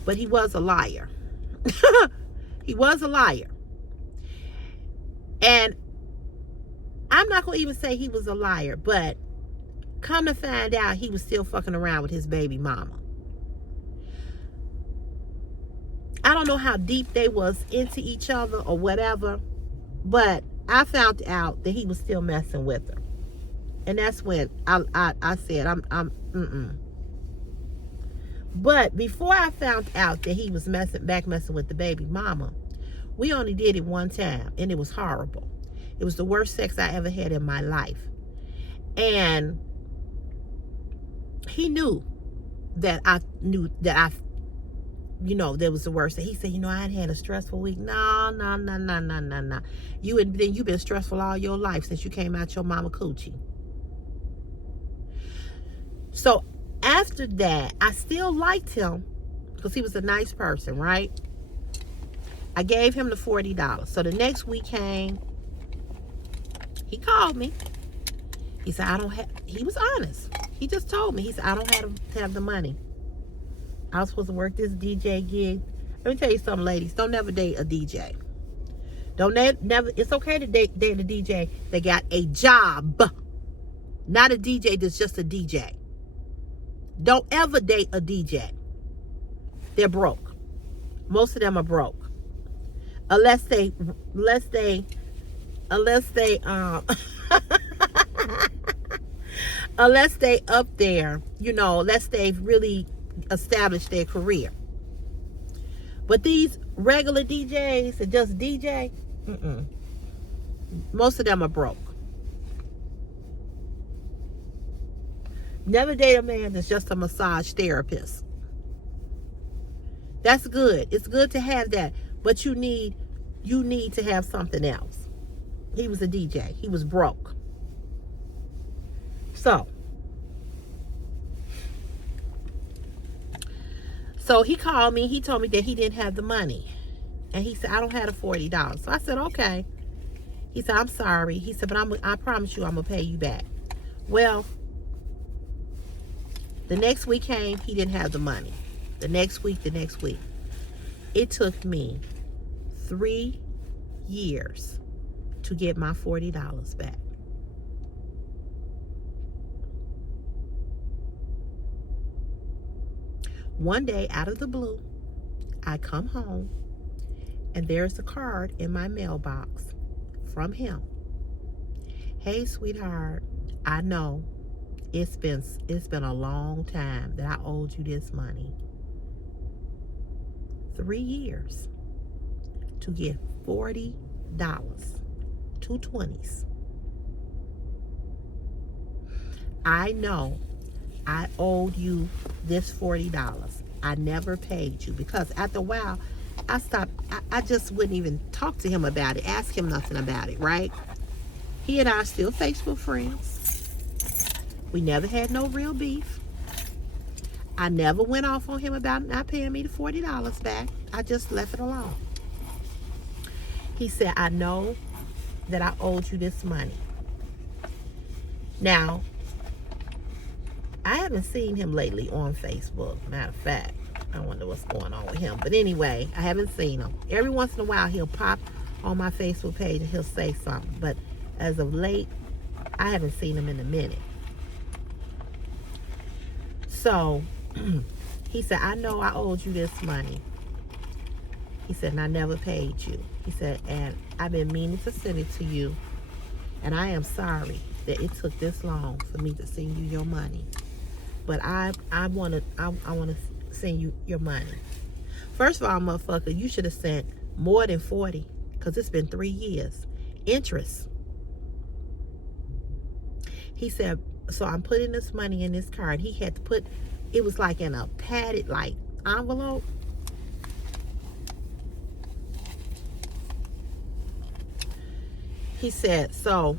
But he was a liar. He was a liar. And I'm not going to even say he was a liar, but come to find out, he was still fucking around with his baby mama. I don't know how deep they was into each other or whatever, but I found out that he was still messing with her. And that's when I said, I'm. But before I found out that he was messing with the baby mama, we only did it one time, and it was horrible. It was the worst sex I ever had in my life. And he knew that that was the worst. He said, I had a stressful week. No. You've been stressful all your life since you came out your mama coochie. So after that, I still liked him because he was a nice person, right? I gave him the $40. So the next week came, he called me. He said, he was honest. He just told me, he said, I don't have the money. I was supposed to work this DJ gig. Let me tell you something, ladies. Don't never date a DJ. It's okay to date a DJ that got a job. Not a DJ that's just a DJ. Don't ever date a DJ. They're broke. Most of them are broke. Unless they up there, unless they've really established their career. But these regular DJs that just DJ, most of them are broke. Never date a man that's just a massage therapist. That's good. It's good to have that, but you need to have something else. He was a DJ. He was broke. So he called me. He told me that he didn't have the money. And he said, I don't have the $40. So I said, okay. He said, I'm sorry. He said, but I promise you I'm going to pay you back. Well, the next week came. He didn't have the money. The next week. It took me 3 years to get my $40 back. One day, out of the blue, I come home, and there's a card in my mailbox from him. Hey, sweetheart, I know it's been a long time that I owed you this money. 3 years to get $40, 2 20s. I know I owed you this $40. I never paid you because after a while, I stopped. I just wouldn't even talk to him about it, ask him nothing about it, right? He and I are still Facebook friends. We never had no real beef. I never went off on him about not paying me the $40 back. I just left it alone. He said, I know that I owed you this money. Now, I haven't seen him lately on Facebook. Matter of fact, I wonder what's going on with him. But anyway, I haven't seen him. Every once in a while, he'll pop on my Facebook page and he'll say something. But as of late, I haven't seen him in a minute. So, he said, I know I owed you this money. He said, and I never paid you. He said, and I've been meaning to send it to you. And I am sorry that it took this long for me to send you your money. But I want to send you your money. First of all, motherfucker, you should have sent more than 40 because it's been 3 years. Interest. He said, so I'm putting this money in this card. He had to put, it was like in a padded like envelope. He said, so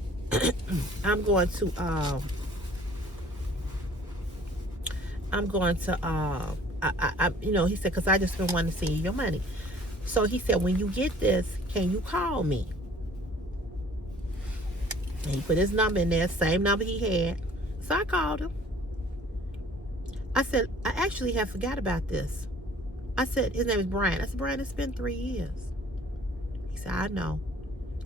I'm going to he said, because I just been wanting to see your money. So he said, when you get this, can you call me? And he put his number in there, same number he had. So I called him. I said, I actually have forgot about this. I said, his name is Brian. I said, Brian, it's been 3 years. He said, I know.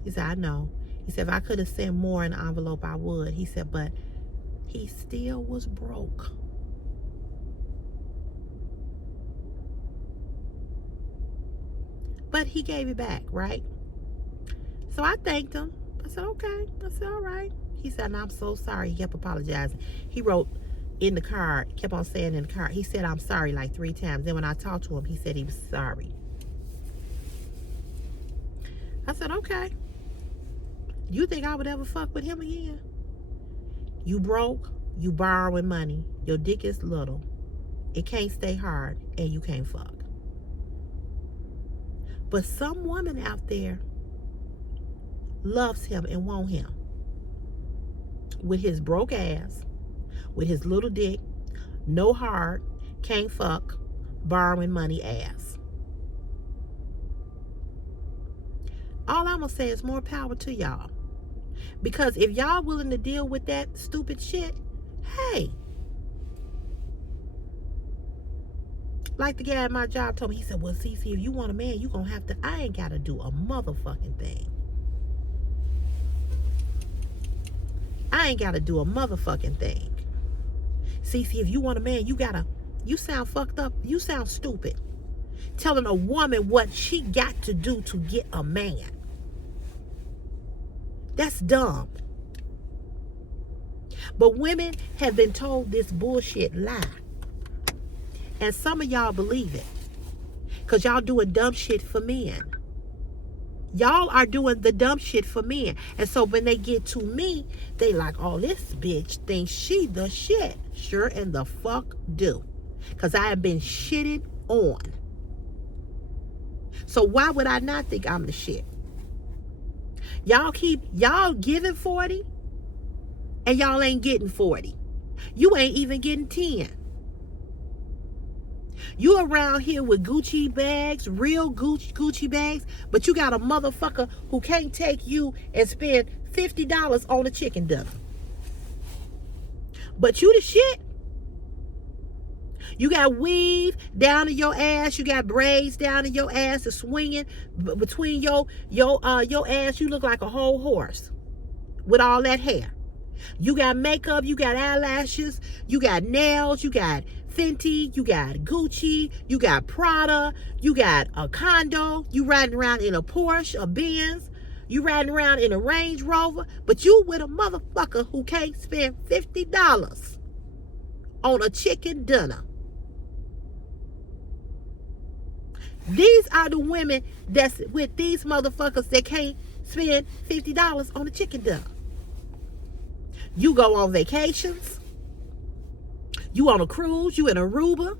He said, I know. He said, if I could have sent more in the envelope, I would. He said, but he still was broke. But he gave it back, right? So I thanked him. I said, okay. I said, all right. He said, I'm so sorry. He kept apologizing. He wrote in the card, kept on saying in the card, he said, I'm sorry like 3 times. Then when I talked to him, he said he was sorry. I said, okay. You think I would ever fuck with him again? You broke, you borrowing money, your dick is little, it can't stay hard, and you can't fuck. But some woman out there loves him and want him with his broke ass, with his little dick, no heart, can't fuck, borrowing money ass. All I'm gonna say is more power to y'all. Because if y'all willing to deal with that stupid shit, hey. Like the guy at my job told me, he said, well, Cece, if you want a man, you gonna have to, I ain't gotta do a motherfucking thing. I ain't gotta do a motherfucking thing. Cece, if you want a man, you sound fucked up, you sound stupid. Telling a woman what she got to do to get a man. That's dumb. But women have been told this bullshit lie. And some of y'all believe it. Because y'all doing dumb shit for men. Y'all are doing the dumb shit for men. And so when they get to me, they like, oh, this bitch thinks she the shit. Sure and the fuck do. Because I have been shitted on. So why would I not think I'm the shit? Y'all giving 40 and y'all ain't getting 40. You ain't even getting 10. You around here with Gucci bags, real Gucci bags, but you got a motherfucker who can't take you and spend $50 on a chicken dinner. But you the shit. You got weave down in your ass. You got braids down in your ass and swinging between your ass. You look like a whole horse with all that hair. You got makeup. You got eyelashes. You got nails. You got Fenty. You got Gucci. You got Prada. You got a condo. You riding around in a Porsche, a Benz. You riding around in a Range Rover. But you with a motherfucker who can't spend $50 on a chicken dinner. These are the women that's with these motherfuckers that can't spend $50 on a chicken dinner. You go on vacations. You on a cruise. You in Aruba.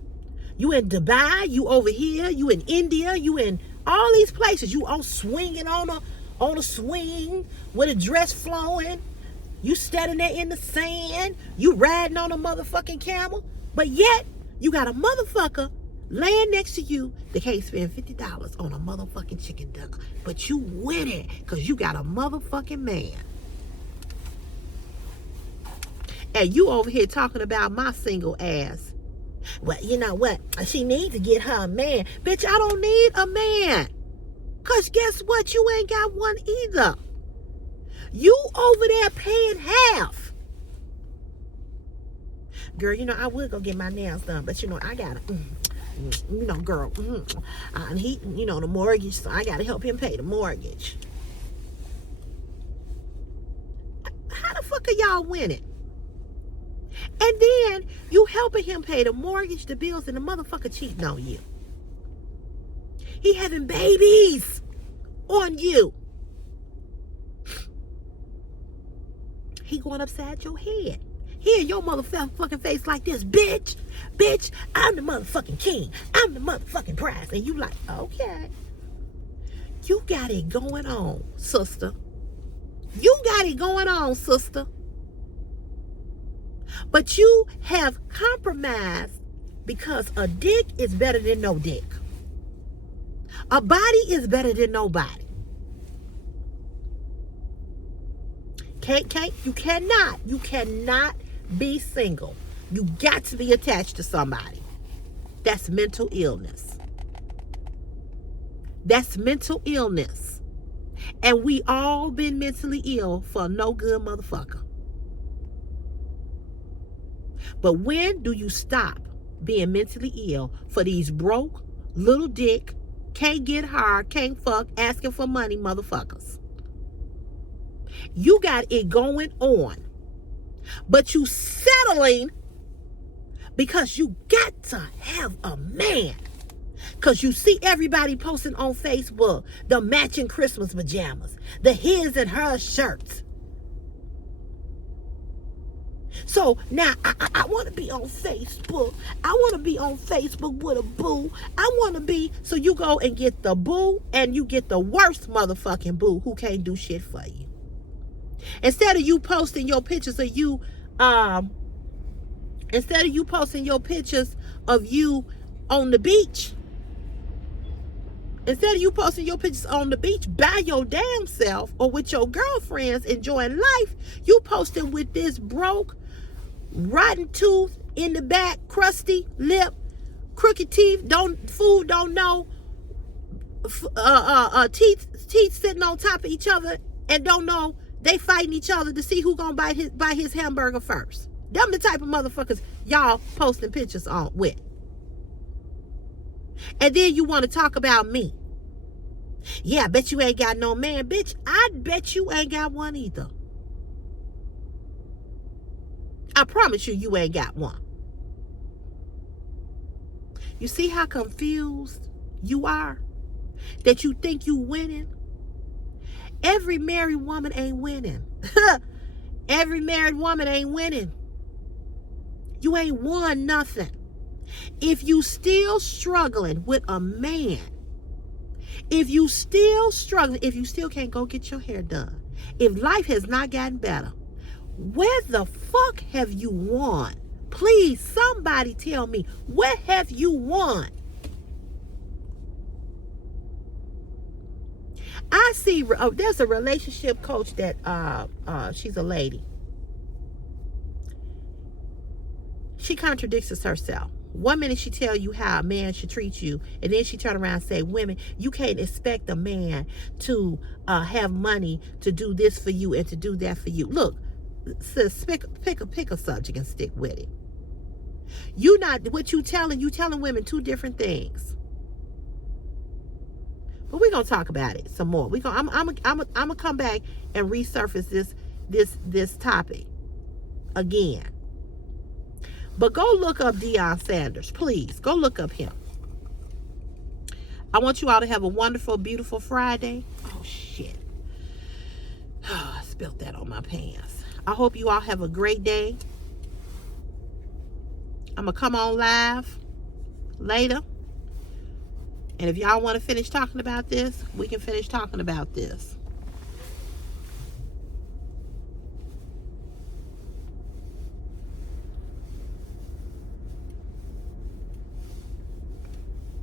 You in Dubai. You over here. You in India. You in all these places. You on swinging on a swing with a dress flowing. You standing there in the sand. You riding on a motherfucking camel. But yet, you got a motherfucker laying next to you that can't spend $50 on a motherfucking chicken dinner. But you win it because you got a motherfucking man. And you over here talking about my single ass. Well, you know what? She needs to get her a man. Bitch, I don't need a man. Because guess what? You ain't got one either. You over there paying half. Girl, you know, I would go get my nails done. But, you know, I got to... you know, girl, and he, you know, the mortgage, so I got to help him pay the mortgage. How the fuck are y'all winning? And then you helping him pay the mortgage, the bills, and the motherfucker cheating on you. He having babies on you. He going upside your head. Here, your motherfucking face like this, bitch. Bitch, I'm the motherfucking king. I'm the motherfucking prize. And you like, okay. You got it going on, sister. You got it going on, sister. But you have compromised because a dick is better than no dick. A body is better than nobody. You cannot be single. You got to be attached to somebody. That's mental illness. That's mental illness. And we all been mentally ill for no good motherfucker. But when do you stop being mentally ill for these broke, little dick, can't get hard, can't fuck, asking for money motherfuckers? You got it going on. But you settling because you got to have a man. Because you see everybody posting on Facebook the matching Christmas pajamas, the his and her shirts. So now I want to be on Facebook. I want to be on Facebook with a boo. I want to be, so you go and get the boo and you get the worst motherfucking boo who can't do shit for you. Instead of you posting your pictures of you, instead of you posting your pictures of you on the beach, instead of you posting your pictures on the beach by your damn self or with your girlfriends enjoying life, you posting with this broke, rotten tooth in the back, crusty lip, crooked teeth, food don't know, teeth sitting on top of each other and don't know. They fighting each other to see who gonna buy his hamburger first. Them the type of motherfuckers y'all posting pictures on with. And then you want to talk about me. Yeah, I bet you ain't got no man. Bitch, I bet you ain't got one either. I promise you ain't got one. You see how confused you are? That you think you winning? Every married woman ain't winning. Every married woman ain't winning. You ain't won nothing. If you still struggling with a man If you still struggling, if you still can't go get your hair done, if life has not gotten better, where the fuck have you won? Please, somebody tell me, where have you won? I see, there's a relationship coach that, she's a lady. She contradicts herself. One minute she tell you how a man should treat you, and then she turn around and say, women, you can't expect a man to have money to do this for you and to do that for you. Look, sis, pick a subject and stick with it. You telling women two different things. But we're gonna talk about it some more. I'm gonna come back and resurface this topic again. But go look up Deion Sanders, please. Go look up him. I want you all to have a wonderful, beautiful Friday. Oh shit! Oh, I spilled that on my pants. I hope you all have a great day. I'm gonna come on live later. And if y'all want to finish talking about this, we can finish talking about this.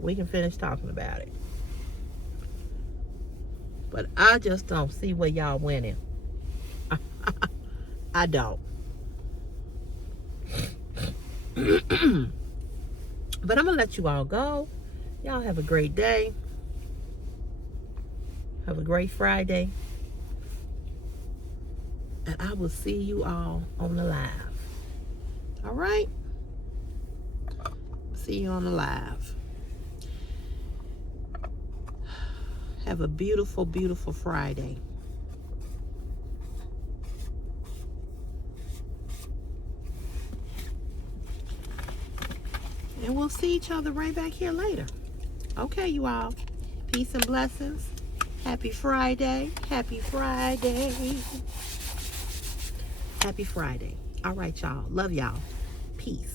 We can finish talking about it. But I just don't see where y'all winning. I don't. But I'm going to let you all go. Y'all have a great day. Have a great Friday. And I will see you all on the live. All right? See you on the live. Have a beautiful, beautiful Friday. And we'll see each other right back here later. Okay, you all. Peace and blessings. Happy Friday. Happy Friday. Happy Friday. All right, y'all. Love y'all. Peace.